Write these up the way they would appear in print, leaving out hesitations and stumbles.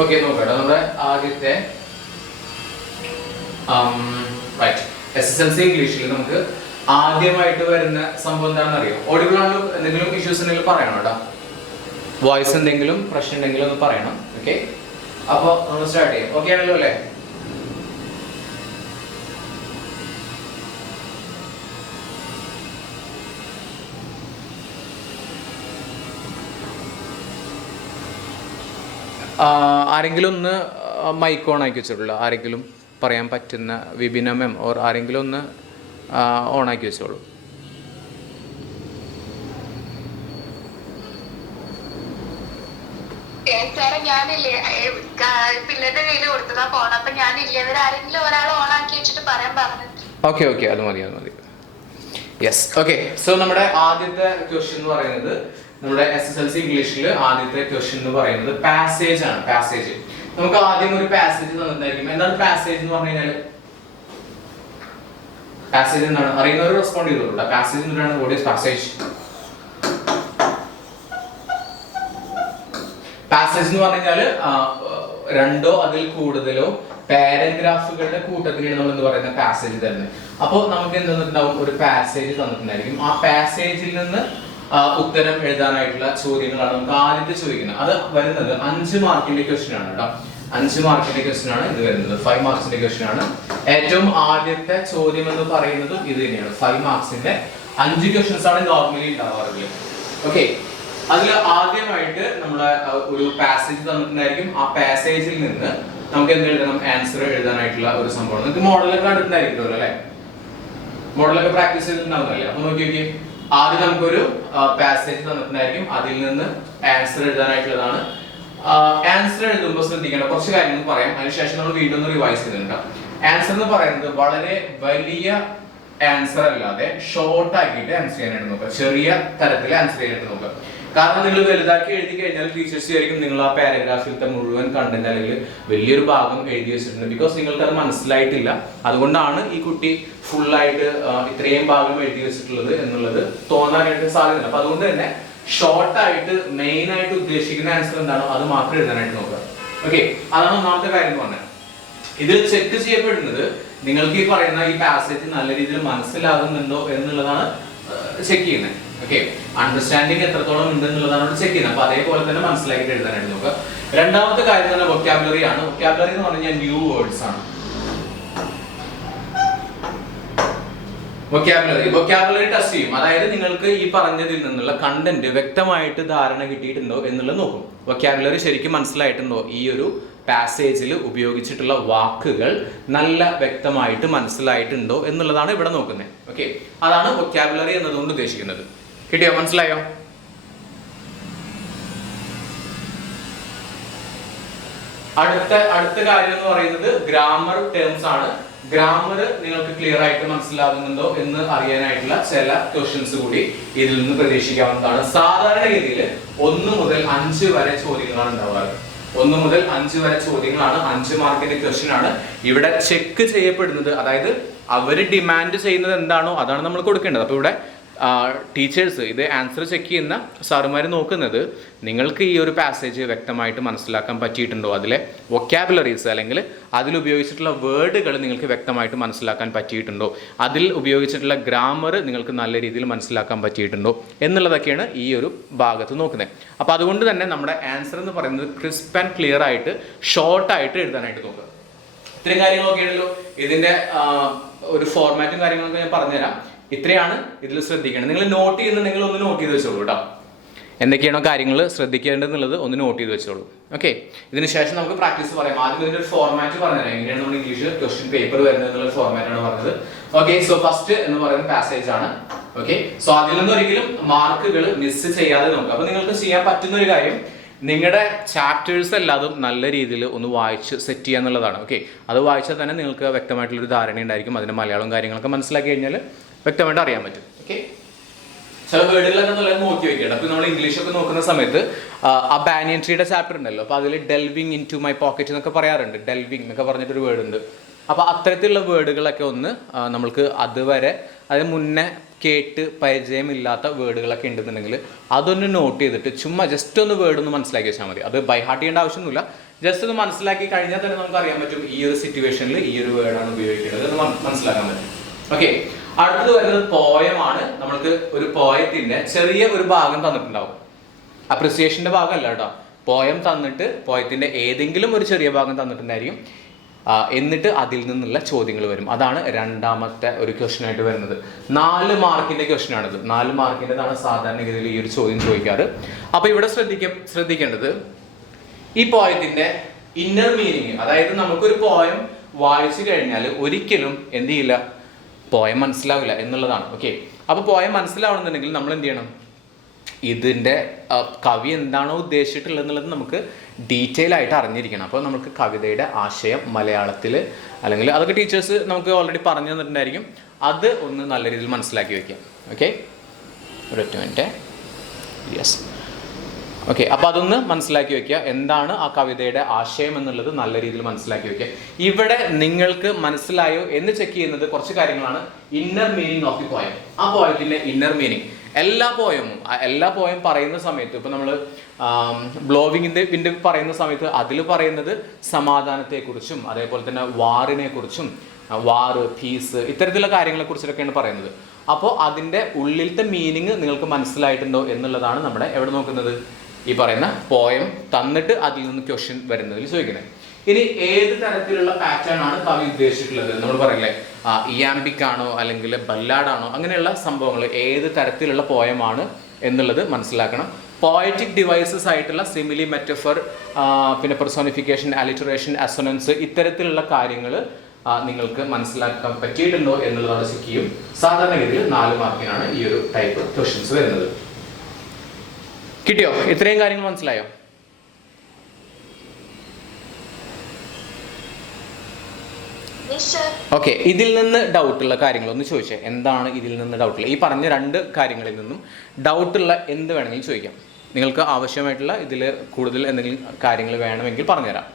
Okay, നോക്കട്ടെ. നമ്മുടെ ആദ്യത്തെ റൈറ്റ് SSLC ഇംഗ്ലീഷിൽ നമുക്ക് ആദ്യമായിട്ട് വരുന്ന സംഭവം എന്താണെന്ന് അറിയോ? ഓഡിബിൾ ആണല്ലോ. എന്തെങ്കിലും ഇഷ്യൂസ് ഉണ്ടെങ്കിൽ പറയണം കേട്ടോ. വോയിസ് എന്തെങ്കിലും പ്രശ്നം ഉണ്ടെങ്കിലും ഒന്ന് പറയണം. ഓക്കെ, അപ്പോൾ നമ്മൾ സ്റ്റാർട്ട് ചെയ്യാം. ഓക്കെ ആണല്ലോ അല്ലേ? ആരെങ്കിലും ഒന്ന് മൈക്ക് ഓൺ ആക്കി വെച്ചോളൂ. ആരെങ്കിലും പറയാൻ പറ്റുന്ന വിപിന മാം ഓർ ആരെങ്കിലും ഒന്ന് ഓൺ ആക്കി വെച്ചോളൂ. ഓക്കെ ഓക്കെ, അത് മതി, അത് മതി. Yes, okay. സോ നമ്മുടെ ആദ്യത്തെ ക്വസ്റ്റ്യൻ എന്ന് പറയുന്നത്, നമ്മുടെ SSLC ഇംഗ്ലീഷിൽ ആദ്യത്തെ ക്വസ്റ്റ്യൻ എന്ന് പറയുന്നത് പാസേജ് ആണ്. പാസേജ് നമുക്ക് ആദ്യം ഒരു പാസേജ് തന്നിട്ടായിരിക്കും. എന്താണ് പാസേജ് എന്ന് പറഞ്ഞു കഴിഞ്ഞാൽ? പാസേജ് എന്താണ് അറിയുന്നവർ റെസ്പോണ്ട് ചെയ്തോളൂ. പാസേജ് എന്താണ്? What is passage? പാസേജ് എന്ന് പറഞ്ഞു കഴിഞ്ഞാൽ രണ്ടോ അതിൽ കൂടുതലോ പാരഗ്രാഫുകളുടെ കൂട്ടത്തിലാണ് നമ്മൾ എന്ത് പറയുന്ന പാസേജ് തരുന്നത്. അപ്പോൾ നമുക്ക് എന്ത് തന്നിട്ടുണ്ടാവും? ഒരു പാസേജ് തന്നിട്ടുണ്ടായിരിക്കും. ആ പാസേജിൽ നിന്ന് ഉത്തരം എഴുതാനായിട്ടുള്ള ചോദ്യങ്ങളാണ് നമുക്ക് ആദ്യത്തെ ചോദിക്കുന്നത്. അത് വരുന്നത് 5 മാർക്കിന്റെ ക്വസ്റ്റ്യൻ ആണ് കേട്ടോ. 5 മാർക്കിന്റെ ക്വസ്റ്റ്യൻ ആണ് ഇത് വരുന്നത്. 5 മാർക്സിന്റെ ക്വസ്റ്റ്യൻ ആണ്. ഏറ്റവും ആദ്യത്തെ ചോദ്യം എന്ന് പറയുന്നത് ഇത് തന്നെയാണ്. 5 മാർക്സിന്റെ 5 ക്വസ്റ്റ്യൻസ് ആണ് നോർമലി ഉണ്ടാവാറുള്ളത്. ഓക്കെ, അതിൽ ആദ്യമായിട്ട് നമ്മളെ ഒരു പാസേജ് തന്നിട്ടുണ്ടായിരിക്കും. ആ പാസേജിൽ നിന്ന് നമുക്ക് എന്ത് എഴുതണം? ആൻസർ എഴുതാനായിട്ടുള്ള ഒരു സംഭവം. നിങ്ങൾക്ക് മോഡലൊക്കെ കണ്ടിട്ടുണ്ടായിരിക്കുമല്ലോ അല്ലെ? മോഡലൊക്കെ പ്രാക്ടീസ് ചെയ്തിട്ടുണ്ടാവുന്നല്ലേ? അപ്പൊ നോക്കി നോക്കി, ആദ്യം നമുക്കൊരു പാസേജ് തന്നിട്ടുണ്ടായിരിക്കും. അതിൽ നിന്ന് ആൻസർ എഴുതാനായിട്ടുള്ളതാണ്. ആൻസർ എഴുതുമ്പോൾ ശ്രദ്ധിക്കേണ്ട കുറച്ച് കാര്യങ്ങൾ പറയാം. അതിനുശേഷം നമ്മൾ വീണ്ടും ഒന്ന് റിവൈസ് ചെയ്തിട്ടുണ്ട്. ആൻസർ എന്ന് പറയുന്നത് വളരെ വലിയ ആൻസർ അല്ലാതെ ഷോർട്ട് ആക്കിയിട്ട് ആൻസർ ചെയ്യാനായിട്ട് നോക്കുക. ചെറിയ തരത്തിൽ ആൻസർ ചെയ്യാനായിട്ട് നോക്കുക. കാരണം നിങ്ങൾ വലുതാക്കി എഴുതി കഴിഞ്ഞാൽ ടീച്ചേഴ്സ് ആയിരിക്കും നിങ്ങൾ ആ പാരഗ്രാഫിലത്തെ മുഴുവൻ കണ്ടന്റ് അല്ലെങ്കിൽ വലിയൊരു ഭാഗം എഴുതി വെച്ചിട്ടുണ്ട്. ബിക്കോസ് നിങ്ങൾക്ക് അത് മനസ്സിലായിട്ടില്ല. അതുകൊണ്ടാണ് ഈ കുട്ടി ഫുള്ളായിട്ട് ഇത്രയും ഭാഗം എഴുതി വെച്ചിട്ടുള്ളത് എന്നുള്ളത് തോന്നാനായിട്ട് സാധ്യതയില്ല. അപ്പൊ അതുകൊണ്ട് തന്നെ ഷോർട്ട് ആയിട്ട് മെയിൻ ആയിട്ട് ഉദ്ദേശിക്കുന്ന ആൻസർ എന്താണോ അത് മാത്രം എഴുതാനായിട്ട് നോക്കുക. ഓക്കെ, അതാണ് ഒന്നാമത്തെ കാര്യം എന്ന് പറഞ്ഞത്. ഇതിൽ ചെക്ക് ചെയ്യപ്പെടുന്നത് നിങ്ങൾക്ക് ഈ പറയുന്ന ഈ പാസേജ് നല്ല രീതിയിൽ മനസ്സിലാകുന്നുണ്ടോ എന്നുള്ളതാണ് ചെക്ക് ചെയ്യുന്നത്. ഓക്കെ, അണ്ടർസ്റ്റാൻഡിങ് എത്രത്തോളം ഉണ്ട് എന്നുള്ളതാണ് ഇവിടെ ചെക്ക് ചെയ്യുന്നത്. അപ്പൊ അതേപോലെ തന്നെ മനസ്സിലാക്കിയിട്ട് എഴുതാനായിട്ട് നോക്കുക. രണ്ടാമത്തെ കാര്യം തന്നെ വൊക്കാബുലറി ആണ്. വൊക്കാബുലറി എന്ന് പറഞ്ഞാൽ ന്യൂ വേർഡ്സ് ആണ്. വൊക്കാബുലറി ടെസ്റ്റ് ചെയ്യും. അതായത് നിങ്ങൾക്ക് ഈ പറഞ്ഞതിൽ നിന്നുള്ള കണ്ടന്റ് വ്യക്തമായിട്ട് ധാരണ കിട്ടിയിട്ടുണ്ടോ എന്നുള്ളത് നോക്കും. വൊക്കാബുലറി ശരിക്കും മനസ്സിലായിട്ടുണ്ടോ? ഈ ഒരു പാസേജിൽ ഉപയോഗിച്ചിട്ടുള്ള വാക്കുകൾ നല്ല വ്യക്തമായിട്ട് മനസ്സിലായിട്ടുണ്ടോ എന്നുള്ളതാണ് ഇവിടെ നോക്കുന്നത്. ഓക്കെ, അതാണ് വൊക്കാബുലറി എന്നതുകൊണ്ട് ഉദ്ദേശിക്കുന്നത്. കിട്ടിയോ? മനസ്സിലായോ? അടുത്ത കാര്യം എന്ന് പറയുന്നത് ഗ്രാമർ ടേംസ് ആണ്. ഗ്രാമർ നിങ്ങൾക്ക് ക്ലിയർ ആയിട്ട് മനസ്സിലാകുന്നുണ്ടോ എന്ന് അറിയാനായിട്ടുള്ള ചില ക്വസ്റ്റ്യൻസ് കൂടി ഇതിൽ നിന്ന് പ്രതീക്ഷിക്കാവുന്നതാണ്. സാധാരണഗതിയിൽ 1 മുതൽ 5 വരെ ചോദ്യങ്ങളാണ് ഉണ്ടാവാറ്. 1 മുതൽ 5 വരെ ചോദ്യങ്ങളാണ്. 5 മാർക്കിന്റെ ക്വസ്റ്റ്യൻ ആണ് ഇവിടെ ചെക്ക് ചെയ്യപ്പെടുന്നത്. അതായത് അവർ ഡിമാൻഡ് ചെയ്യുന്നത് എന്താണോ അതാണ് നമ്മൾ കൊടുക്കേണ്ടത്. അപ്പൊ ഇവിടെ ടീച്ചേഴ്സ് ഇത് ആൻസർ ചെക്ക് ചെയ്യുന്ന സാറുമാർ നോക്കുന്നത് നിങ്ങൾക്ക് ഈ ഒരു പാസേജ് വ്യക്തമായിട്ട് മനസ്സിലാക്കാൻ പറ്റിയിട്ടുണ്ടോ, അതിലെ വൊക്കാബുലറീസ് അല്ലെങ്കിൽ അതിൽ ഉപയോഗിച്ചിട്ടുള്ള വേർഡുകൾ നിങ്ങൾക്ക് വ്യക്തമായിട്ട് മനസ്സിലാക്കാൻ പറ്റിയിട്ടുണ്ടോ, അതിൽ ഉപയോഗിച്ചിട്ടുള്ള ഗ്രാമർ നിങ്ങൾക്ക് നല്ല രീതിയിൽ മനസ്സിലാക്കാൻ പറ്റിയിട്ടുണ്ടോ എന്നുള്ളതൊക്കെയാണ് ഈ ഒരു ഭാഗത്ത് നോക്കുന്നത്. അപ്പോൾ അതുകൊണ്ട് തന്നെ നമ്മുടെ ആൻസർ എന്ന് പറയുന്നത് ക്രിസ്പ് ആൻഡ് ക്ലിയർ ആയിട്ട് ഷോർട്ടായിട്ട് എഴുതാനായിട്ട് നോക്കുക. ഇത്രയും കാര്യങ്ങളൊക്കെയാണല്ലോ. ഇതിൻ്റെ ഒരു ഫോർമാറ്റും കാര്യങ്ങളൊക്കെ ഞാൻ പറഞ്ഞുതരാം. ഇത്രയാണ് ഇതിൽ ശ്രദ്ധിക്കേണ്ടത്. നിങ്ങൾ നോട്ട് ചെയ്യുന്നുണ്ടെങ്കിൽ ഒന്ന് നോട്ട് ചെയ്ത് വെച്ചോളൂ കേട്ടോ. എന്തൊക്കെയാണോ കാര്യങ്ങൾ ശ്രദ്ധിക്കേണ്ടതെന്നുള്ളത് ഒന്ന് നോട്ട് ചെയ്ത് വെച്ചോളൂ. ഓക്കെ, ഇതിന് ശേഷം നമുക്ക് പ്രാക്ടീസ് പറയാം. ആദ്യം ഇതിൻ്റെ ഒരു ഫോർമാറ്റ് പറഞ്ഞുതരാം. എങ്ങനെയാണ് നമ്മൾ ഇംഗ്ലീഷ് ക്വസ്റ്റ്യൻ പേപ്പർ വരുന്നത് എന്നുള്ള ഫോർമാറ്റാണ് പറഞ്ഞത്. ഓക്കെ, സോ ഫസ്റ്റ് എന്ന് പറയുന്നത് പാസേജ് ആണ്. ഓക്കെ, സോ അതിൽ നിന്ന് ഒരിക്കലും മാർക്കുകൾ മിസ് ചെയ്യാതെ നോക്കുക. അപ്പോൾ നിങ്ങൾക്ക് ചെയ്യാൻ പറ്റുന്ന ഒരു കാര്യം നിങ്ങളുടെ ചാപ്റ്റേഴ്സ് എല്ലാതും നല്ല രീതിയിൽ ഒന്ന് വായിച്ച് സെറ്റ് ചെയ്യുക എന്നുള്ളതാണ്. ഓക്കെ, അത് വായിച്ചാൽ തന്നെ നിങ്ങൾക്ക് വ്യക്തമായിട്ടുള്ളൊരു ധാരണ ഉണ്ടായിരിക്കും. അതിൻ്റെ മലയാളം കാര്യങ്ങളൊക്കെ മനസ്സിലാക്കി കഴിഞ്ഞാൽ വ്യക്തമായിട്ട് അറിയാൻ പറ്റും. ഓക്കെ, ചില വേർഡുകളൊക്കെ നല്ല നോക്കി വെക്കണം. അപ്പോൾ നമ്മൾ ഇംഗ്ലീഷൊക്കെ നോക്കുന്ന സമയത്ത് ആ ബാനിയൻ ട്രീയുടെ ചാപ്റ്റർ ഉണ്ടല്ലോ, അപ്പോൾ അതിൽ delving in to my pocket എന്നൊക്കെ പറയാറുണ്ട്. ഡെൽവിങ് എന്നൊക്കെ പറഞ്ഞിട്ടൊരു വേർഡ് ഉണ്ട്. അപ്പോൾ അത്തരത്തിലുള്ള വേർഡുകളൊക്കെ ഒന്ന് നമ്മൾക്ക് അതുവരെ അതിന് മുന്നേ കേട്ട് പരിചയമില്ലാത്ത വേർഡുകളൊക്കെ ഉണ്ടെന്നുണ്ടെങ്കിൽ അതൊന്ന് നോട്ട് ചെയ്തിട്ട് ചുമ്മാ ജസ്റ്റ് ഒന്ന് വേർഡ് ഒന്ന് മനസ്സിലാക്കി വെച്ചാൽ മതി. അത് ബൈ ഹാർട്ട് ചെയ്യേണ്ട ആവശ്യമൊന്നുമില്ല. ജസ്റ്റ് ഒന്ന് മനസ്സിലാക്കി കഴിഞ്ഞാൽ തന്നെ നമുക്ക് അറിയാൻ പറ്റും ഈ ഒരു സിറ്റുവേഷനിൽ ഈ ഒരു വേർഡാണ് ഉപയോഗിക്കുന്നത് എന്ന് മനസ്സിലാക്കാൻ പറ്റും. ഓക്കെ, അടുത്തത് വരുന്നത് പോയമാണ്. നമ്മൾക്ക് ഒരു പോയത്തിന്റെ ചെറിയ ഒരു ഭാഗം തന്നിട്ടുണ്ടാവും. അപ്രിസിയേഷന്റെ ഭാഗമല്ല കേട്ടോ, പോയം തന്നിട്ട് പോയത്തിന്റെ ഏതെങ്കിലും ഒരു ചെറിയ ഭാഗം തന്നിട്ടുണ്ടായിരിക്കും. എന്നിട്ട് അതിൽ നിന്നുള്ള ചോദ്യങ്ങൾ വരും. അതാണ് രണ്ടാമത്തെ ഒരു ക്വസ്റ്റ്യൻ ആയിട്ട് വരുന്നത്. 4 മാർക്കിന്റെ ക്വസ്റ്റ്യൻ ആണിത്. 4 മാർക്കിൻ്റെതാണ് സാധാരണഗതിയിൽ ഈ ഒരു ചോദ്യം ചോദിക്കാറ്. അപ്പൊ ഇവിടെ ശ്രദ്ധിക്കേണ്ടത് ഈ പോയത്തിന്റെ ഇന്നർ മീനിങ്, അതായത് നമുക്കൊരു പോയം വായിച്ചു കഴിഞ്ഞാൽ ഒരിക്കലും എന്ത് ചെയ്യില്ല, പോയം മനസ്സിലാവില്ല എന്നുള്ളതാണ്. ഓക്കെ, അപ്പൊ പോയം മനസ്സിലാവണമെന്നുണ്ടെങ്കിൽ നമ്മൾ എന്ത് ചെയ്യണം, ഇതിൻ്റെ കവി എന്താണോ ഉദ്ദേശിച്ചിട്ടുള്ളത് എന്നുള്ളത് നമുക്ക് ഡീറ്റെയിൽ ആയിട്ട് അറിഞ്ഞിരിക്കണം. അപ്പോൾ നമുക്ക് കവിതയുടെ ആശയം മലയാളത്തിൽ അല്ലെങ്കിൽ അതൊക്കെ ടീച്ചേഴ്സ് നമുക്ക് ഓൾറെഡി പറഞ്ഞു തന്നിട്ടുണ്ടായിരിക്കും. അത് ഒന്ന് നല്ല രീതിയിൽ മനസ്സിലാക്കി വയ്ക്കാം. ഓക്കെ, ഒരൊറ്റ മിനിറ്റ്. യെസ്, ഓക്കെ, അപ്പോൾ അതൊന്ന് മനസ്സിലാക്കി വെക്കുക. എന്താണ് ആ കവിതയുടെ ആശയം എന്നുള്ളത് നല്ല രീതിയിൽ മനസ്സിലാക്കി വെക്കുക. ഇവിടെ നിങ്ങൾക്ക് മനസ്സിലായോ എന്ന് ചെക്ക് ചെയ്യുന്നത് കുറച്ച് കാര്യങ്ങളാണ്. Inner meaning of the poem, ആ പോയത്തിന്റെ ഇന്നർ മീനിങ്. എല്ലാ പോയം പറയുന്ന സമയത്ത് ഇപ്പൊ നമ്മൾ ബ്ലോവിങ്ങിന്റെ വിൻഡ് പറയുന്ന സമയത്ത് അതിൽ പറയുന്നത് സമാധാനത്തെക്കുറിച്ചും അതേപോലെ തന്നെ വാറിനെ കുറിച്ചും, വാറ്, പീസ്, ഇത്തരത്തിലുള്ള കാര്യങ്ങളെ കുറിച്ചൊക്കെയാണ് പറയുന്നത്. അപ്പോൾ അതിൻ്റെ ഉള്ളിലത്തെ മീനിങ് നിങ്ങൾക്ക് മനസ്സിലായിട്ടുണ്ടോ എന്നുള്ളതാണ് നമ്മുടെ എവിടെ നോക്കുന്നത്, ഈ പറയുന്ന പോയം തന്നിട്ട് അതിൽ നിന്ന് ക്വസ്റ്റ്യൻ വരുന്നതിൽ ചോദിക്കുന്നത്. ഇനി ഏത് തരത്തിലുള്ള പാറ്റേൺ ആണ് കവി ഉദ്ദേശിച്ചിട്ടുള്ളത്? നമ്മൾ പറയില്ലേ, ഇയാംബിക് ആണോ അല്ലെങ്കിൽ ബല്ലാഡാണോ, അങ്ങനെയുള്ള സംഭവങ്ങൾ ഏത് തരത്തിലുള്ള പോയമാണ് എന്നുള്ളത് മനസ്സിലാക്കണം. പോയറ്റിക് ഡിവൈസസ് ആയിട്ടുള്ള സിമിലി, മെറ്റഫർ, പിന്നെ പെർസോണിഫിക്കേഷൻ, അലിറ്ററേഷൻ, അസൊനൻസ്, ഇത്തരത്തിലുള്ള കാര്യങ്ങൾ നിങ്ങൾക്ക് മനസ്സിലാക്കാൻ പറ്റിയിട്ടുണ്ടോ എന്നുള്ളതാണ് ചെക്ക് ചെയ്യും. സാധാരണഗതിയിൽ 4 മാർക്കിനാണ് ഈ ഒരു ടൈപ്പ് ക്വസ്റ്റ്യൻസ് വരുന്നത്. കിട്ടിയോ? ഇത്രയും കാര്യങ്ങൾ മനസ്സിലായോ? ഓക്കെ, ഇതിൽ നിന്ന് ഡൗട്ടുള്ള കാര്യങ്ങളൊന്ന് ചോദിച്ചേ. എന്താണ് ഇതിൽ നിന്ന് ഡൗട്ടുള്ള? ഈ പറഞ്ഞ 2 കാര്യങ്ങളിൽ നിന്നും ഡൗട്ടുള്ള എന്ത് വേണമെങ്കിലും ചോദിക്കാം. നിങ്ങൾക്ക് ആവശ്യമായിട്ടുള്ള ഇതിൽ കൂടുതൽ എന്തെങ്കിലും കാര്യങ്ങൾ വേണമെങ്കിൽ പറഞ്ഞുതരാം.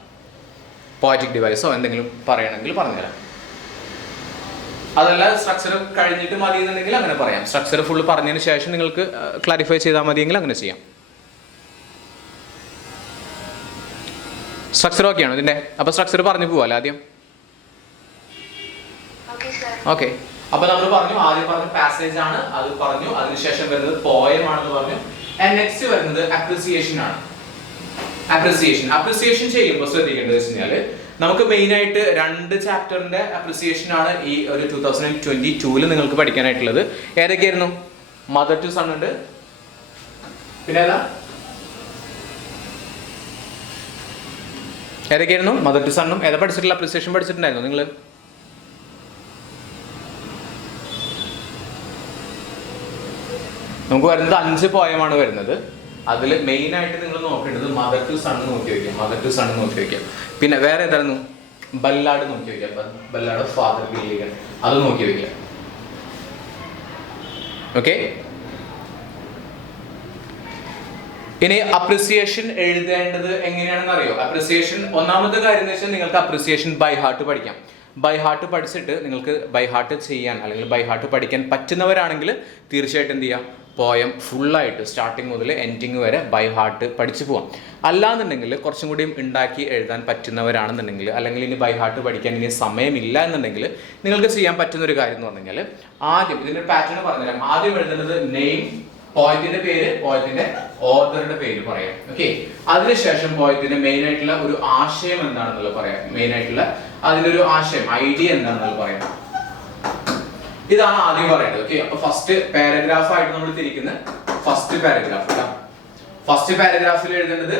പോയറ്റിക് ഡിവൈസോ എന്തെങ്കിലും പറയണമെങ്കിൽ പറഞ്ഞുതരാം. അതല്ല സ്ട്രക്ചർ കഴിഞ്ഞിട്ട് മതി എന്നുണ്ടെങ്കിൽ അങ്ങനെ പറയാം. സ്ട്രക്ചർ ഫുള്ള് പറഞ്ഞതിന് ശേഷം നിങ്ങൾക്ക് ക്ലാരിഫൈ ചെയ്താൽ മതിയെങ്കിൽ അങ്ങനെ ചെയ്യാം. സ്ട്രക്ചർ ഓക്കെയാണോ ഇതിൻ്റെ? അപ്പോൾ സ്ട്രക്ചർ പറഞ്ഞു പോവാല്ലേ ആദ്യം? ഓക്കെ, അപ്പൊ നമ്മൾ പറഞ്ഞു, ആദ്യം പറഞ്ഞു പാസേജ് ആണ്, അത് പറഞ്ഞു. അതിനുശേഷം വരുന്നത് പോയം ആണെന്ന് പറഞ്ഞു. ആൻഡ് നെക്സ്റ്റ് വരുന്നത് അപ്രിസിയേഷൻ ആണ്. അപ്രിസിയേഷൻ ചെയ്യുമ്പോൾ ശ്രദ്ധിക്കേണ്ടത് വെച്ച് കഴിഞ്ഞാൽ നമുക്ക് മെയിൻ ആയിട്ട് 2 ചാപ്റ്ററിന്റെ അപ്രിസിയേഷൻ ആണ് ഈ ഒരു 2022 നിങ്ങൾക്ക് പഠിക്കാനായിട്ടുള്ളത്. ഏതൊക്കെയായിരുന്നു? മദർ ടു സൺ ഉണ്ട്, പിന്നെ ഏതൊക്കെയായിരുന്നു? Mother to സണ്ണും. ഏതാ പഠിച്ചിട്ടുള്ള അപ്രിസിയേഷൻ പഠിച്ചിട്ടുണ്ടായിരുന്നു നിങ്ങൾ? നമുക്ക് വരുന്നത് 5 പോയമാണ് വരുന്നത്. അതിൽ മെയിൻ ആയിട്ട് നിങ്ങൾ നോക്കേണ്ടത് മദർ ടു സൺ നോക്കി വയ്ക്കാം. പിന്നെ വേറെ ഏതായിരുന്നു? ബല്ലാഡ് നോക്കി വയ്ക്കാം. ബല്ലാഡ് ഓഫ് ഫാദർ വില്ലിഗൻ, അത് നോക്കി വയ്ക്കാം. ഓക്കെ, ഇനി അപ്രിസിയേഷൻ എഴുതേണ്ടത് എങ്ങനെയാണെന്ന് അറിയോ? അപ്രിസിയേഷൻ ഒന്നാമത്തെ കാര്യം എന്ന് വെച്ചാൽ നിങ്ങൾക്ക് അപ്രിസിയേഷൻ ബൈ ഹാർട്ട് പഠിക്കാം. ബൈ ഹാർട്ട് പഠിച്ചിട്ട് നിങ്ങൾക്ക് ബൈ ഹാർട്ട് ചെയ്യാൻ അല്ലെങ്കിൽ ബൈ ഹാർട്ട് പഠിക്കാൻ പറ്റുന്നവരാണെങ്കിൽ തീർച്ചയായിട്ടും എന്ത് ചെയ്യാം, പോയം ഫുള്ളായിട്ട് സ്റ്റാർട്ടിങ് മുതൽ എൻഡിങ് വരെ ബൈ ഹാർട്ട് പഠിച്ചു പോവാം. അല്ലാന്നുണ്ടെങ്കിൽ കുറച്ചും കൂടിയും ഉണ്ടാക്കി എഴുതാൻ പറ്റുന്നവരാണെന്നുണ്ടെങ്കിൽ, അല്ലെങ്കിൽ ഇനി ബൈ ഹാർട്ട് പഠിക്കാൻ ഇനി സമയമില്ല എന്നുണ്ടെങ്കിൽ നിങ്ങൾക്ക് ചെയ്യാൻ പറ്റുന്ന ഒരു കാര്യം എന്ന് പറഞ്ഞു കഴിഞ്ഞാൽ, ആദ്യം ഇതിന്റെ പാറ്റേൺ പറഞ്ഞുതരാം. ആദ്യം എഴുതുന്നത് നെയിം, പോയത്തിന്റെ പേര്, പോയത്തിന്റെ ഓഥറുടെ പേര് പറയാം. ഓക്കെ, അതിനുശേഷം പോയത്തിന്റെ മെയിൻ ആയിട്ടുള്ള ഒരു ആശയം എന്താണെന്നുള്ളത് പറയാം. മെയിൻ ആയിട്ടുള്ള അതിന്റെ ഒരു ആശയം, ഐഡിയ എന്താണെന്നുള്ളത് പറയാം. ഇതാണ് ആദ്യം പറയുന്നത്. ഓക്കെ, അപ്പൊ ഫസ്റ്റ് പാരഗ്രാഫ് ആയിട്ട് നമ്മൾ തിരിക്കുന്ന ഫസ്റ്റ് പാരഗ്രാഫ്. ഫസ്റ്റ് പാരഗ്രാഫിൽ എഴുതേണ്ടത്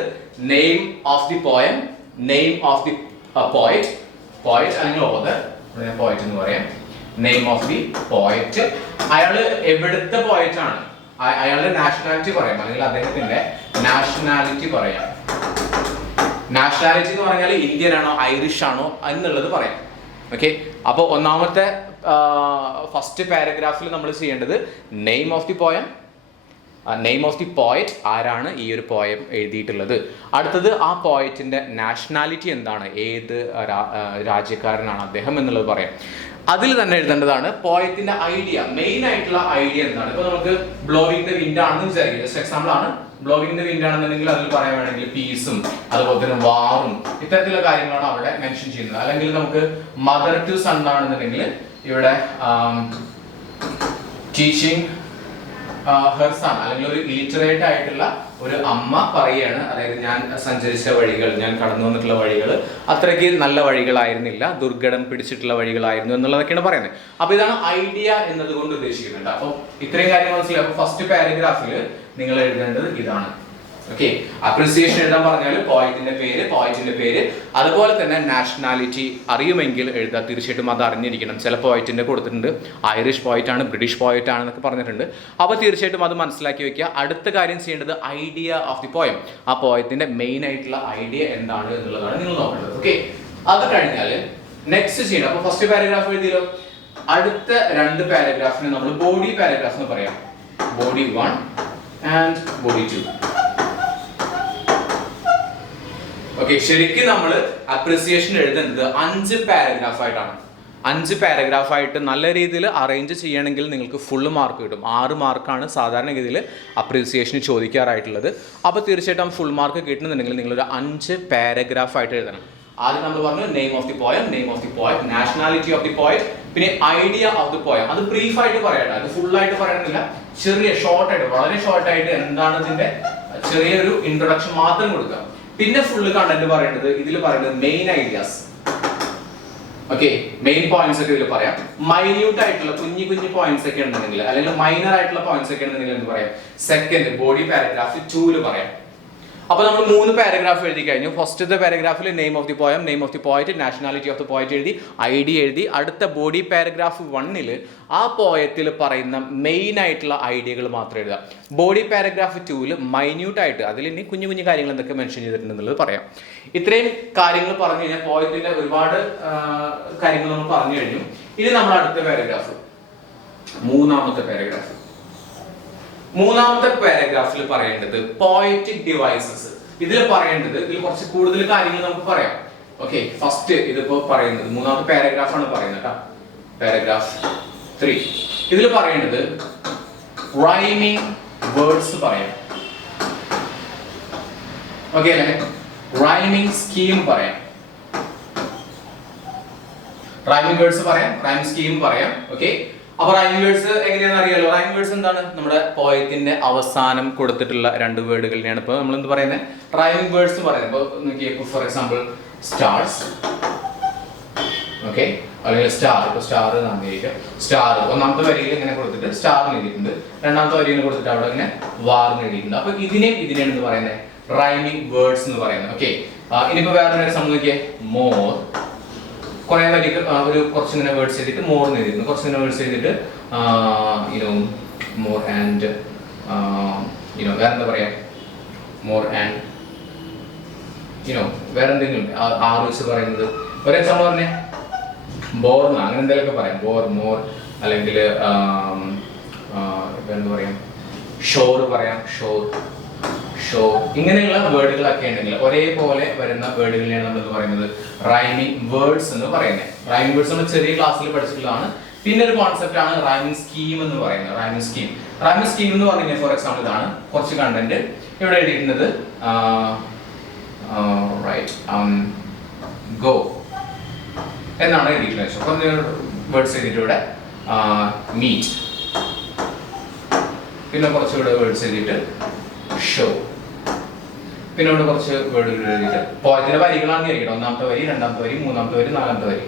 name of the poem, name of the poet അല്ലെങ്കിൽ ഓഥർ, പോയറ്റ് എന്ന് പറയാം. നെയിം ഓഫ് ദി പോയറ്റ്, അയാള് എവിടുത്തെ പോയറ്റ് ആണ്, അയാളുടെ നാഷണാലിറ്റി പറയാം, അല്ലെങ്കിൽ അദ്ദേഹത്തിന്റെ നാഷണാലിറ്റി പറയാം. നാഷണാലിറ്റി എന്ന് പറഞ്ഞാൽ ഇന്ത്യൻ ആണോ ഐറിഷ് ആണോ എന്നുള്ളത് പറയാം. ഓക്കെ, അപ്പോൾ ഒന്നാമത്തെ ഫസ്റ്റ് പാരഗ്രാഫിൽ നമ്മൾ ചെയ്യേണ്ടത് name of the poem, name of the poet, ആരാണ് ഈ ഒരു പോയം എഴുതിയിട്ടുള്ളത്. അടുത്തത് ആ പോയറ്റിൻ്റെ നാഷണാലിറ്റി എന്താണ്, ഏത് രാജ്യക്കാരനാണ് അദ്ദേഹം എന്നുള്ളത് പറയാം. അതിൽ തന്നെ എഴുതേണ്ടതാണ് പോയത്തിന്റെ ഐഡിയ, മെയിൻ ആയിട്ടുള്ള ഐഡിയ എന്താണ്. ഇപ്പൊ നമുക്ക് ബ്ലോവിംഗ് ദ വിൻഡ് ആണെന്ന് വിചാരിക്കുക, ജസ്റ്റ് എക്സാമ്പിൾ ആണ്. ബ്ലോവിംഗ് ദ വിൻഡ് ആണെന്നുണ്ടെങ്കിൽ അതിൽ പറയാൻ വേണമെങ്കിൽ പീസും അതുപോലെ തന്നെ വാറും ഇത്തരത്തിലുള്ള കാര്യങ്ങളാണ് അവിടെ മെൻഷൻ ചെയ്യുന്നത്. അല്ലെങ്കിൽ നമുക്ക് മദർ ടു സൺ ആണെന്നുണ്ടെങ്കിൽ ഇവിടെ ടീച്ചിങ് ഹെർ സൺ, അല്ലെങ്കിൽ ഒരു ഇലിറ്ററേറ്റ് ആയിട്ടുള്ള ഒരു അമ്മ പറയുകയാണ്, അതായത് ഞാൻ സഞ്ചരിച്ച വഴികൾ, ഞാൻ കടന്നു വന്നിട്ടുള്ള വഴികൾ അത്രയ്ക്ക് നല്ല വഴികളായിരുന്നില്ല, ദുർഘടം പിടിച്ചിട്ടുള്ള വഴികളായിരുന്നു എന്നുള്ളതൊക്കെയാണ് പറയുന്നത്. അപ്പൊ ഇതാണ് ഐഡിയ എന്നതുകൊണ്ട് ഉദ്ദേശിക്കുന്നുണ്ട്. അപ്പൊ ഇത്രയും കാര്യങ്ങൾ മനസ്സിലായി. അപ്പൊ ഫസ്റ്റ് പാരഗ്രാഫിൽ നിങ്ങൾ എഴുതേണ്ടത് ഇതാണ്. ഓക്കെ, അപ്രിസിയേഷൻ എഴുതാൻ പറഞ്ഞാൽ പോയറ്റിന്റെ പേര്, അതുപോലെ തന്നെ നാഷണാലിറ്റി അറിയുമെങ്കിൽ എഴുതുക. തീർച്ചയായിട്ടും അത് അറിഞ്ഞിരിക്കണം. ചില പോയറ്റിന്റെ കൊടുത്തിട്ടുണ്ട് ഐറിഷ് പോയറ്റ് ആണ്, ബ്രിട്ടീഷ് പോയറ്റ് ആണെന്നൊക്കെ പറഞ്ഞിട്ടുണ്ട്. അപ്പോൾ തീർച്ചയായിട്ടും അത് മനസ്സിലാക്കി വെക്കുക. അടുത്ത കാര്യം ചെയ്യേണ്ടത് ഐഡിയ ഓഫ് ദി പോയം, ആ പോയത്തിന്റെ മെയിൻ ആയിട്ടുള്ള ഐഡിയ എന്താണ് എന്നുള്ളതാണ് നിങ്ങൾ നോക്കേണ്ടത്. ഓക്കെ, അത് കഴിഞ്ഞാൽ നെക്സ്റ്റ് ചെയ്യണം. അപ്പോൾ ഫസ്റ്റ് പാരഗ്രാഫ് എഴുതിയല്ലോ, അടുത്ത രണ്ട് പാരഗ്രാഫിന് നമ്മൾ ബോഡി പാരഗ്രാഫ് എന്ന് പറയാം. Body 1 and body 2. ഓക്കെ, ശരിക്കും നമ്മൾ അപ്രിസിയേഷൻ എഴുതേണ്ടത് 5 പാരഗ്രാഫ് ആയിട്ടാണ്. 5 പാരഗ്രാഫ് ആയിട്ട് നല്ല രീതിയിൽ അറേഞ്ച് ചെയ്യണമെങ്കിൽ നിങ്ങൾക്ക് ഫുൾ മാർക്ക് കിട്ടും. 6 മാർക്കാണ് സാധാരണഗതിയിൽ അപ്രിസിയേഷന് ചോദിക്കാറായിട്ടുള്ളത്. അപ്പോൾ തീർച്ചയായിട്ടും ഫുൾ മാർക്ക് കിട്ടണമെന്നുണ്ടെങ്കിൽ നിങ്ങളൊരു 5 പാരഗ്രാഫ് ആയിട്ട് എഴുതണം. ആദ്യം നമ്മൾ പറഞ്ഞു name of the poem, nationality of the poet, പിന്നെ ഐഡിയ ഓഫ് ദി പോയം. അത് ബ്രീഫ് ആയിട്ട് പറയണ്ട, അത് ഫുൾ ആയിട്ട് പറയണമെന്നില്ല, ചെറിയ ഷോർട്ടായിട്ട്, വളരെ ഷോർട്ടായിട്ട് എന്താണ് ഇതിന്റെ ചെറിയൊരു ഇൻട്രൊഡക്ഷൻ മാത്രം കൊടുക്കുക. പിന്നെ ഫുള്ള് കണ്ടന്റ് പറയേണ്ടത്, ഇതിൽ പറയുന്നത് main ideas. Okay, main points ഒക്കെ ഇതിൽ പറയാം. മൈന്യൂട്ട് ആയിട്ടുള്ള കുഞ്ഞു പോയിന്റ്സ് ഒക്കെ ഉണ്ടെങ്കിൽ, അല്ലെങ്കിൽ മൈനർ ആയിട്ടുള്ള പോയിന്റ്സ് ഒക്കെ ഉണ്ടെങ്കിൽ എന്ത് പറയാം, സെക്കൻഡ് ബോഡി പാരഗ്രാഫ് 2 പറയാം. അപ്പോൾ നമ്മൾ 3 പാരഗ്രാഫ് എഴുതി കഴിഞ്ഞു. ഫസ്റ്റത്തെ പാരഗ്രാഫിൽ name of the poet, nationality of the poet എഴുതി, ഐഡിയ എഴുതി. അടുത്ത ബോഡി പാരഗ്രാഫ് 1 ആ പോയത്തിൽ പറയുന്ന മെയിൻ ആയിട്ടുള്ള ഐഡിയകൾ മാത്രം എഴുതുക. ബോഡി പാരഗ്രാഫ് 2 മൈന്യൂട്ട് ആയിട്ട് അതിൽ ഇനി കുഞ്ഞു കാര്യങ്ങൾ എന്തൊക്കെ മെൻഷൻ ചെയ്തിട്ടുണ്ടെന്നുള്ളത് പറയാം. ഇത്രയും കാര്യങ്ങൾ പറഞ്ഞു കഴിഞ്ഞാൽ പോയത്തിന്റെ ഒരുപാട് കാര്യങ്ങൾ നമ്മൾ പറഞ്ഞു കഴിഞ്ഞു. ഇനി നമ്മൾ അടുത്ത പാരഗ്രാഫ്, മൂന്നാമത്തെ പാരഗ്രാഫിൽ പറയേണ്ടത് പോയറ്റിക് ഡിവൈസസ്. ഇതിൽ പറയേണ്ടത്, ഇതിൽ കുറച്ച് കൂടുതൽ കാര്യങ്ങൾ നമുക്ക് പറയാം. ഓക്കെ, ഫസ്റ്റ് ഇതിപ്പോ പറയുന്നത് മൂന്നാമത്തെ പാരഗ്രാഫാണ് പറയുന്നത് കേട്ടോ, പാരഗ്രാഫ് 3. ഇതിൽ പറയേണ്ടത് റൈമിംഗ് വേർഡ്സ് പറയാം. ഓക്കെ അല്ലേ, റൈമിംഗ് സ്കീം പറയാം, റൈമിംഗ് വേർഡ്സ് പറയാം, റൈമിംഗ് സ്കീം പറയാം. ഓക്കെ, അപ്പൊ റൈമിംഗ് വേർഡ്സ് എങ്ങനെയാണെന്ന് അറിയാലോ. റൈമിംഗ് വേർഡ്സ് എന്താണ്, നമ്മുടെ പോയത്തിന്റെ അവസാനം കൊടുത്തിട്ടുള്ള 2 വേർഡുകളിനെയാണ് ഇപ്പൊ നമ്മൾ എന്ത് പറയുന്നത്, റൈമിംഗ് വേർഡ്സ് പറയുന്നത്. ഇപ്പൊ നോക്കിയേ, ഫോർ എക്സാമ്പിൾ സ്റ്റാർസ്. ഓക്കെ, അല്ലെങ്കിൽ സ്റ്റാർ. ഇപ്പൊ സ്റ്റാർ തന്നിരിക്കുക, സ്റ്റാർ ഒന്നാമത്തെ വരിയിൽ ഇങ്ങനെ കൊടുത്തിട്ട് സ്റ്റാർ എഴുതിയിട്ടുണ്ട്, രണ്ടാമത്തെ വരിയിൽ കൊടുത്തിട്ട് അവിടെ ഇങ്ങനെ വാർന്ന് എഴുതിയിട്ടുണ്ട്. അപ്പൊ ഇതിനെയാണ് എന്ത് പറയുന്നത്, റൈമിംഗ് വേർഡ്സ് എന്ന് പറയുന്നത്. ഓക്കെ, ഇനിയിപ്പോ വേറൊരു എക്സാമ്പിൾ നോക്കിയേ, മോർ. കുറെ വരികൾ ഒരു കുറച്ചിങ്ങനെ വേർഡ്സ് ചെയ്തിട്ട് മോർ എഴുതിയിരുന്നു, കുറച്ചിങ്ങനെ വേർഡ്സ് ചെയ്തിട്ട് മോർ ആൻഡ് വേറെ എന്താ പറയാ, മോർ ആൻഡ് വേറെ എന്തെങ്കിലും വെച്ച് പറയുന്നത്. ഒരു എക്സാമ്പിൾ പറഞ്ഞേ, ബോർന്ന്, അങ്ങനെ എന്തെങ്കിലുമൊക്കെ പറയാം. മോർ, അല്ലെങ്കിൽ എന്താ പറയാം, ഷോർ പറയാം, ഷോ. ഇങ്ങനെയുള്ള വേർഡുകളൊക്കെ ഉണ്ടെങ്കിൽ ഒരേപോലെ വരുന്ന വേർഡുകളെയാണ് നമ്മൾ പറയുന്നത് റൈമിംഗ് വേർഡ്സ് എന്ന് പറയുന്നത്. റൈമിംഗ് വേർഡ്സ് നമ്മൾ ചെറിയ ക്ലാസ്സിൽ പഠിച്ചിട്ടുള്ളതാണ്. പിന്നെ ഒരു കോൺസെപ്റ്റ് ആണ് റൈമിംഗ് സ്കീം എന്ന് പറയുന്നത്. റൈമിംഗ് സ്കീം എന്ന് പറഞ്ഞു കഴിഞ്ഞാൽ ഫോർ എക്സാമ്പിൾ ഇതാണ് കുറച്ച് കണ്ടന്റ് ഇവിടെ എഴുതിയിരുന്നത്, ഗോ എന്നാണ് എഴുതിയിട്ടുള്ളത്. കുറച്ച് വേർഡ്സ് എഴുതിയിട്ട് ഇവിടെ മീറ്റ്, പിന്നെ കുറച്ചുകൂടെ വേർഡ്സ് എഴുതിയിട്ട് ഷോ, പിന്നെ ഇവിടെ കുറച്ച് വേർഡുകൾ എഴുതിയിട്ട് പോയത്തിന്റെ വരികളാണ് എഴുതിയിട്ട് ഒന്നാമത്തെ വരി, രണ്ടാമത്തെ വരി, മൂന്നാമത്തെ വരി, നാലാമത്തെ വരി,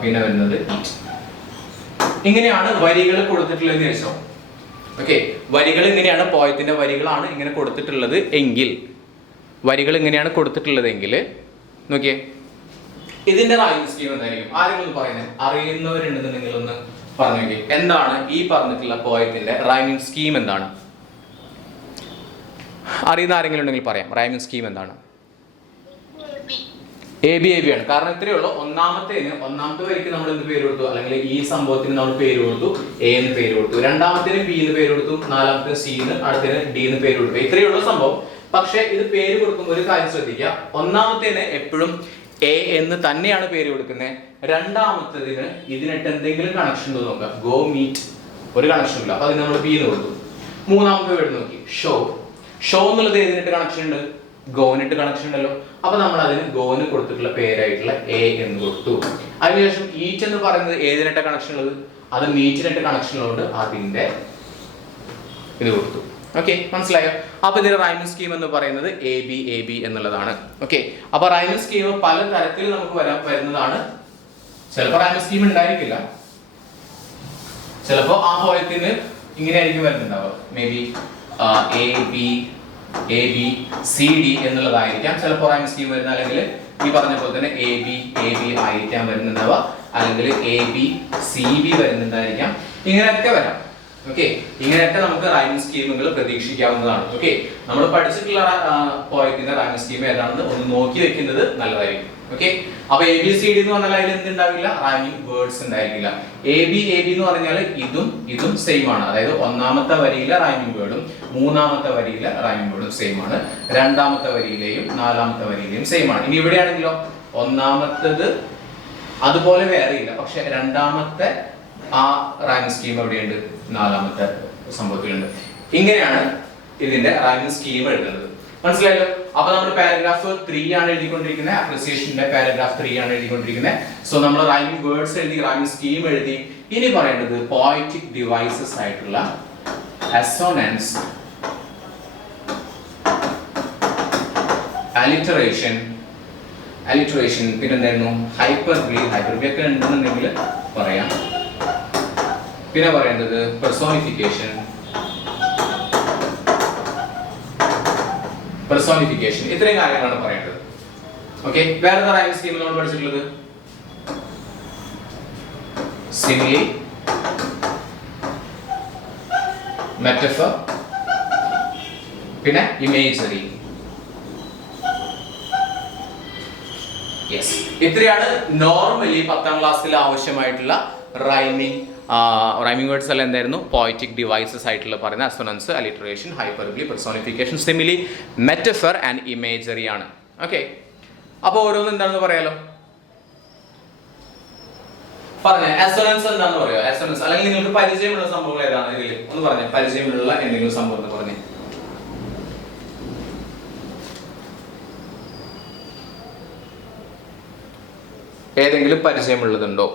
പിന്നെ വരുന്നത് ഈറ്റ്. ഇങ്ങനെയാണ് വരികൾ കൊടുത്തിട്ടുള്ളതെന്ന് വെച്ചോ. ഓക്കെ, വരികൾ ഇങ്ങനെയാണ്, പോയത്തിന്റെ വരികളാണ് ഇങ്ങനെ കൊടുത്തിട്ടുള്ളത് എങ്കിൽ, നോക്കിയേ ഇതിന്റെ റൈമിംഗ് സ്കീം എന്തായിരിക്കും, ആരെങ്കിലും പറയുന്നത് അറിയുന്നവരുണ്ടെന്നുണ്ടെങ്കിൽ ഒന്ന് പറഞ്ഞു നോക്കി. എന്താണ് ഈ പറഞ്ഞിട്ടുള്ള പോയത്തിന്റെ റൈമിംഗ് സ്കീം എന്താണ്? അറിയുന്ന ആരെങ്കിലും ഉണ്ടെങ്കിൽ പറയാം. റൈമിംഗ് സ്കീം എന്താണ്? ABAB ആണ്. കാരണം ഇത്രയേ ഉള്ളൂ. ഒന്നാമത്തെ വരിക്ക് നമ്മൾ എന്ത് പേര് കൊടുത്തു, അല്ലെങ്കിൽ ഈ സംഭവത്തിന് നമ്മൾ പേര് കൊടുത്തു, A എന്ന് പേര് കൊടുത്തു. രണ്ടാമത്തേന് B എന്ന് പേര് കൊടുത്തു, നാലാമത്തേന് C എന്ന്, അടുത്തതിന് D എന്ന് പേര് കൊടുത്തു. ഇത്രയേ ഉള്ളൂ സംഭവം. പക്ഷെ ഇത് പേര് കൊടുക്കുമ്പോൾ ഒരു കാര്യം ശ്രദ്ധിക്കുക, ഒന്നാമത്തേന് എപ്പോഴും A എന്ന് തന്നെയാണ് പേര് കൊടുക്കുന്നത്. രണ്ടാമത്തേതിന് ഇതിനായിട്ട് എന്തെങ്കിലും കണക്ഷൻ ഉണ്ടോ നോക്കുക. ഗോ മീറ്റ്, ഒരു കണക്ഷൻ ഇല്ല, അപ്പൊ അതിന് നമ്മൾ B എന്ന് കൊടുത്തു. മൂന്നാമത്തെ വേർഡ് നോക്കി, ഷോ എന്നുള്ളത് ഏതിനായിട്ട് കണക്ഷൻ ഉണ്ട്, ഗോനിട്ട് കണക്ഷൻ ഉണ്ടല്ലോ. അപ്പൊ നമ്മൾ അതിന് ഗോന് കൊടുത്തിട്ടുള്ള പേരായിട്ടുള്ള A എന്ന് കൊടുത്തു. അതിനുശേഷം ഈറ്റ് എന്ന് പറയുന്നത് ഏതിനായിട്ട് കണക്ഷൻ ഉള്ളത്, അത് മീറ്റിനായിട്ട് കണക്ഷൻ ഉള്ളതുകൊണ്ട് അതിന്റെ ഇത് കൊടുത്തു. ഓക്കെ, മനസ്സിലായോ? അപ്പൊ ഇതിന്റെ റൈമിംഗ് സ്കീം എന്ന് പറയുന്നത് AB എന്നുള്ളതാണ്. ഓക്കെ, അപ്പൊ റൈമിംഗ് സ്കീം പല തരത്തിൽ നമുക്ക് വരുന്നതാണ്. ചിലപ്പോൾ റൈമിംഗ് സ്കീം ഉണ്ടായിരിക്കില്ല, ചിലപ്പോ ആ പോയത്തിന് ഇങ്ങനെ ആയിരിക്കും വരുന്നുണ്ടാവുക. മേ ബി ABCD എന്നുള്ളതായിരിക്കാം ചിലപ്പോൾ റൈമിംഗ് സ്കീം വരുന്നത്. അല്ലെങ്കിൽ ഈ പറഞ്ഞ പോലെ തന്നെ AB ആയിരിക്കാം വരുന്നുണ്ടാവുക, അല്ലെങ്കിൽ ABCB വരുന്നുണ്ടായിരിക്കാം. ഇങ്ങനെയൊക്കെ വരാം. ഓക്കെ, ഇങ്ങനെയൊക്കെ നമുക്ക് റൈമിംഗ് സ്കീമുകൾ പ്രതീക്ഷിക്കാവുന്നതാണ്. ഓക്കെ, നമ്മൾ പഠിച്ചിട്ടുള്ള പോയത്തിന്റെ റൈമിംഗ് സ്കീം ഏതാണെന്ന് ഒന്ന് നോക്കി വെക്കുന്നത് നല്ലതായിരിക്കും. ഓക്കെ, അപ്പൊ ABCD എന്ന് പറഞ്ഞാൽ അതിൽ എന്തുണ്ടാവില്ല, റൈമിംഗ് വേർഡ്സ് ഉണ്ടായിരിക്കില്ല. AB എന്ന് പറഞ്ഞാൽ ഇതും സെയിം ആണ്. അതായത് ഒന്നാമത്തെ വരിയിലെ റൈമിംഗ് വേർഡും മൂന്നാമത്തെ വരിയിലെ റൈമിംഗ് വേർഡും സെയിം ആണ്. രണ്ടാമത്തെ വരിയിലെയും നാലാമത്തെ വരിയിലെയും സെയിം ആണ്. ഇനി ഇവിടെയാണെങ്കിലോ ഒന്നാമത്തേത് അതുപോലെ വേറെയില്ല, പക്ഷെ രണ്ടാമത്തെ ആ റൈമിംഗ് സ്കീം എവിടെയുണ്ട്, നാലാമത്തെ സംഭവത്തിലുണ്ട്. ഇങ്ങനെയാണ് ഇതിന്റെ റൈമിംഗ് സ്കീം എഴുതുന്നത്. മനസ്സിലായല്ലോ? അപ്പൊ നമ്മൾ പാരഗ്രാഫ് 3 ആണ് എഴുതിക്കൊണ്ടിരിക്കുന്നത്. അപ്രിസിയേഷന്റെ പാരഗ്രാഫ് 3 ആണ് എഴുതിക്കൊണ്ടിരിക്കുന്നത്. സോ നമ്മൾ റൈമിംഗ് വേർഡ്സ് എഴുതി, റൈമിംഗ് സ്കീം എഴുതി. ഇനി പറയേണ്ടത് പോയറ്റിക് ഡിവൈസസ് ആയിട്ടുള്ള അസോണൻസ്, അലിറ്ററേഷൻ, പിന്നെന്തായിരുന്നു, ഹൈപ്പർബോളി ഒക്കെ ഉണ്ടെന്നുണ്ടെങ്കിൽ പറയാം. പിന്നെ പറയേണ്ടത് പെർസോണിഫിക്കേഷൻ, ഇത്രയും കാര്യങ്ങളാണ് പറയേണ്ടത്. ഓക്കെ, വേറെ റൈമിംഗ് സ്കീം നമ്മൾ പഠിച്ചിട്ടുള്ളത് സിമിലി, മെറ്റഫർ, പിന്നെ ഇമേജറി. യെസ്, ഇത്രയാണ് നോർമലി 10ാം ക്ലാസ്സിൽ ആവശ്യമായിട്ടുള്ള റൈമിംഗ് വേർഡ്സ് എല്ലാം എന്തായിരുന്നു, പോയറ്റിക് ഡിവൈസസ് ആയിട്ടുള്ള പറയുന്ന assonance, alliteration, hyperbole, personification, simile, metaphor and imagery ആണ്. ഓക്കെ, അപ്പോൾ ഓരോന്നും എന്താണെന്ന് പറയാലോ. പറഞ്ഞേ, അസോണൻസ് എന്താണെന്ന് പറയാം. അസോണൻസ് അല്ലെങ്കിൽ നിങ്ങൾക്ക് പരിചയമുള്ള സംഭവങ്ങൾ ഏതാണ് ഇതിൽ ഒന്ന് പറഞ്ഞേ. പരിചയമുള്ള എന്തെങ്കിലും സംഭവം എന്ന് പറഞ്ഞേ. ഏതെങ്കിലും പരിചയമുള്ളതുണ്ടോ?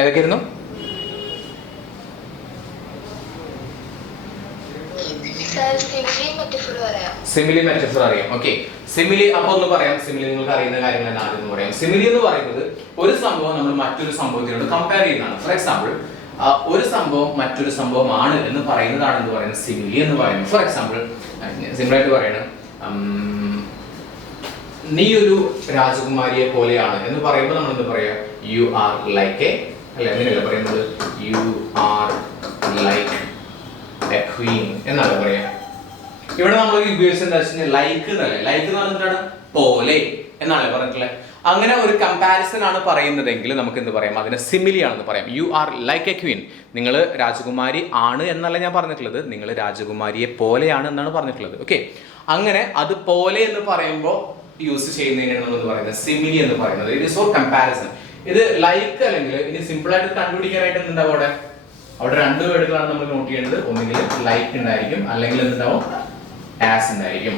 ഏതൊക്കെയായിരുന്നു? സിമിലി, മെറ്റഫർ അറിയാം. ഓക്കെ, സിമിലി അപ്പൊ ഒന്ന് പറയാം. സിമിലി നിങ്ങൾക്ക് അറിയുന്ന കാര്യങ്ങൾ തന്നെ ആദ്യം പറയാം. സിമിലി എന്ന് പറയുന്നത് ഒരു സംഭവം നമ്മൾ മറ്റൊരു സംഭവത്തിനോട് കമ്പയർ ചെയ്യുന്നതാണ്. ഫോർ എക്സാമ്പിൾ, ഒരു സംഭവം മറ്റൊരു സംഭവമാണ് എന്ന് പറയുന്നതാണ് എന്ന് പറയുന്നത് സിമിലി എന്ന് പറയുന്നത്. ഫോർ എക്സാമ്പിൾ, സിമ്പിൾ ആയിട്ട് പറയണം, നീ ഒരു രാജകുമാരിയെ പോലെയാണ് എന്ന് പറയുമ്പോൾ നമ്മൾ എന്ത് പറയാ, യു ആർ ലൈക്ക് എ, അല്ലെ? അങ്ങനെയല്ല പറയുന്നത്, you are like A Queen എന്നല്ല പറയാ. ഇവിടെ നമ്മൾ ഉപയോഗിച്ചത് എന്താ വെച്ചാൽ ലൈക്ക് എന്നല്ലേ. ലൈക്ക് എന്ന് പറഞ്ഞിട്ടാണ് പോലെ എന്നാണ് പറഞ്ഞിട്ടുള്ളത്. അങ്ങനെ ഒരു കമ്പാരിസൺ ആണ് പറയുന്നതെങ്കിൽ നമുക്ക് എന്ത് പറയാം, അതിനെ സിമിലി ആണെന്ന് പറയാം. You are like A Queen, നിങ്ങൾ രാജകുമാരി ആണ് എന്നല്ല ഞാൻ പറഞ്ഞിട്ടുള്ളത്, നിങ്ങൾ രാജകുമാരിയെ പോലെയാണ് എന്നാണ് പറഞ്ഞിട്ടുള്ളത്. ഓക്കെ, അങ്ങനെ അത് പോലെ എന്ന് പറയുമ്പോൾ യൂസ് ചെയ്യുന്നതിനാണ് നമ്മൾ പറയുന്നത് സിമിലി എന്ന് പറയുന്നത്. It is for comparison. ഇത് ലൈക്ക് അല്ലെങ്കിൽ ഇനി സിമ്പിൾ ആയിട്ട് കണ്ടുപിടിക്കാനായിട്ട് എന്തുണ്ടാവും, അവിടെ രണ്ട് വേർഡുകളാണ് നമ്മൾ നോട്ട് ചെയ്യേണ്ടത്. ഒന്നുകിൽ ലൈക്ക് ഉണ്ടായിരിക്കും, അല്ലെങ്കിൽ എന്തുണ്ടാവും, ആസ് ഉണ്ടായിരിക്കും.